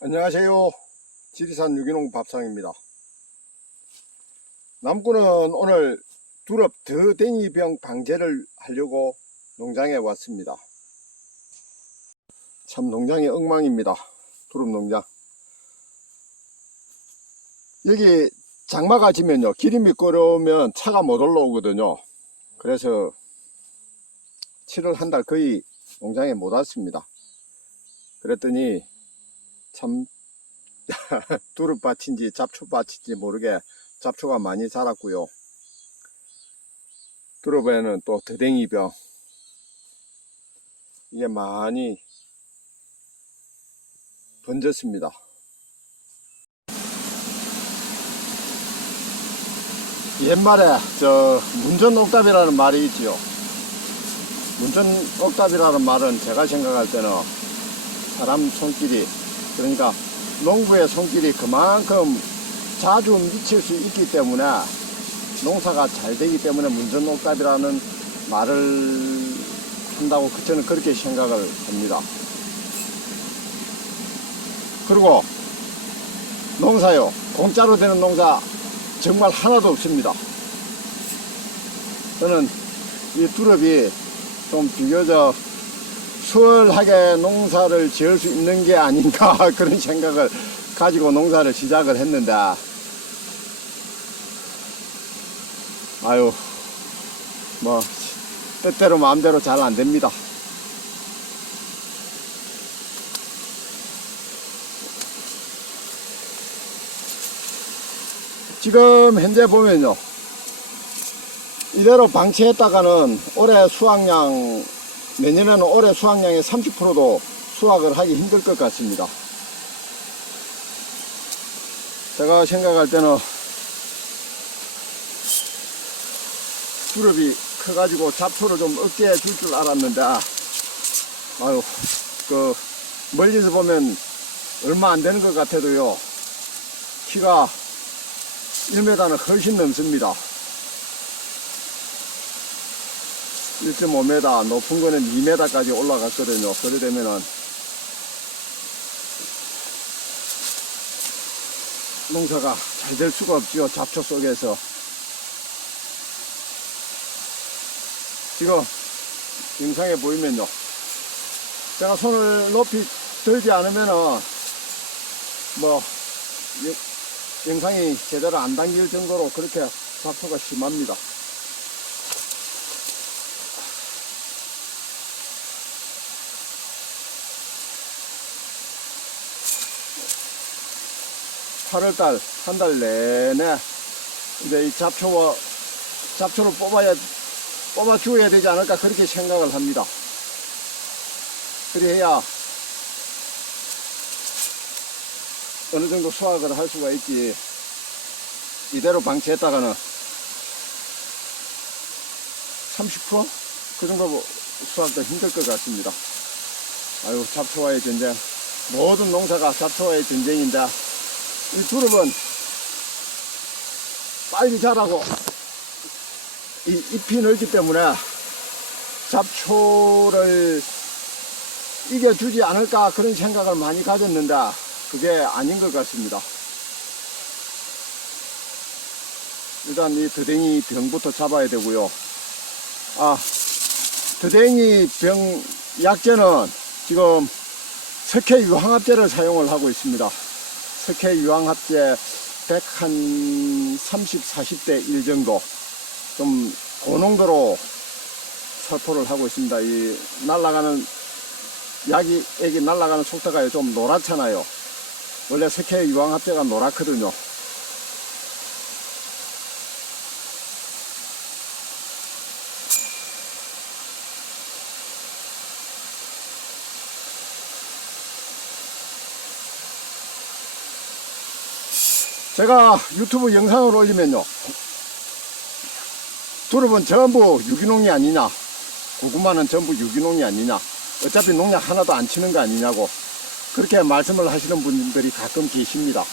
안녕하세요. 지리산 유기농 밥상입니다. 남구는 오늘 두릅 더댕이병 방제를 하려고 농장에 왔습니다. 참 농장이 엉망입니다. 두릅 농장. 여기 장마가 지면요. 길이 미끄러우면 차가 못 올라오거든요. 그래서 7월 한 달 거의 농장에 못 왔습니다. 그랬더니 참 두릅밭인지 잡초밭인지 모르게 잡초가 많이 자랐고요. 두릅에는 또 더댕이병 이게 많이 번졌습니다. 옛말에 저 문전옥답이라는 말이 있지요. 문전옥답이라는 말은 제가 생각할 때는 사람 손길이 그러니까 농부의 손길이 그만큼 자주 미칠 수 있기 때문에 농사가 잘 되기 때문에 문전옥답이라는 말을 한다고 그- 저는 그렇게 생각을 합니다. 그리고 농사요 공짜로 되는 농사 정말 하나도 없습니다. 저는 이 두릅이 좀 비교적 수월하게 농사를 지을 수 있는 게 아닌가 그런 생각을 가지고 농사를 시작을 했는데 아유 뭐 뜻대로 마음대로 잘 안 됩니다. 지금 현재 보면요 이대로 방치했다가는 올해 수확량 내년에는 올해 수확량의 30%도 수확을 하기 힘들 것 같습니다. 제가 생각할 때는 두릅이 커가지고 잡초를 좀 없게 줄줄 알았는데 아유 그 멀리서 보면 얼마 안 되는 것 같아도요 키가 1m는 훨씬 넘습니다. 1.5m, 높은 거는 2m까지 올라갔거든요. 그래 되면은 농사가 잘 될 수가 없지요. 잡초 속에서. 지금 영상에 보이면요. 제가 손을 높이 들지 않으면은 뭐 여- 영상이 제대로 안 당길 정도로 그렇게 잡초가 심합니다. 팔월달 한 달 내내 이제 이 잡초와 잡초를 뽑아야 뽑아 주어야 되지 않을까 그렇게 생각을 합니다. 그래야 어느 정도 수확을 할 수가 있지. 이대로 방치했다가는 30%그 정도 수확도 힘들 것 같습니다. 아유 잡초와의 전쟁. 모든 농사가 잡초와의 전쟁인데 이 두릅은 빨리 자라고 이 잎이 넓기 때문에 잡초를 이겨주지 않을까 그런 생각을 많이 가졌는데 그게 아닌 것 같습니다. 일단 이 더댕이 병부터 잡아야 되고요. 아, 더댕이 병 약제는 지금 석회 유황합제를 사용을 하고 있습니다. 석회 유황합제 100한 30, 40대 1 정도 좀 고농도로 살포를 하고 있습니다. 이 날아가는 약이 액이 날아가는 속도가 좀 노랗잖아요. 원래 석회 유황합제가 노랗거든요. 제가 유튜브 영상을 올리면요. 두릅은 전부 유기농이 아니냐. 고구마는 전부 유기농이 아니냐. 어차피 농약 하나도 안 치는 거 아니냐고. 그렇게 말씀을 하시는 분들이 가끔 계십니다.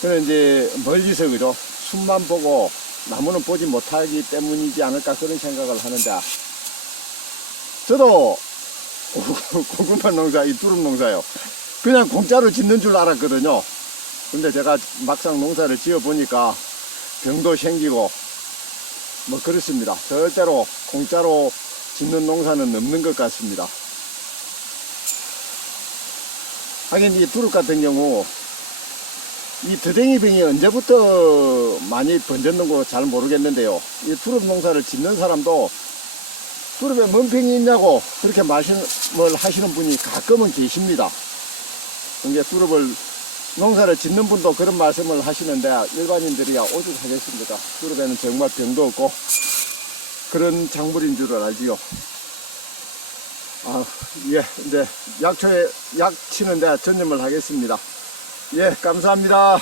그는 이제 멀리서 그죠. 숨만 보고 나무는 보지 못하기 때문이지 않을까 그런 생각을 하는데 저도 고구마 농사, 이 두릅 농사요. 그냥 공짜로 짓는 줄 알았거든요. 근데 제가 막상 농사를 지어 보니까 병도 생기고 뭐 그렇습니다. 절대로 공짜로 짓는 농사는 없는 것 같습니다. 하긴 이 두릅 같은 경우 이 드댕이병이 언제부터 많이 번졌는 거잘 모르겠는데요. 이 두릅 농사를 짓는 사람도 두릅에 뭔 병이 있냐고 그렇게 말씀을 하시는 분이 가끔은 계십니다. 이게 두릅을 농사를 짓는 분도 그런 말씀을 하시는데 일반인들이야 오죽하겠습니까? 두릅에는 정말 병도 없고 그런 작물인 줄을 알지요. 아, 예, 이제 약초에 약 치는데 전념을 하겠습니다. 예, 감사합니다.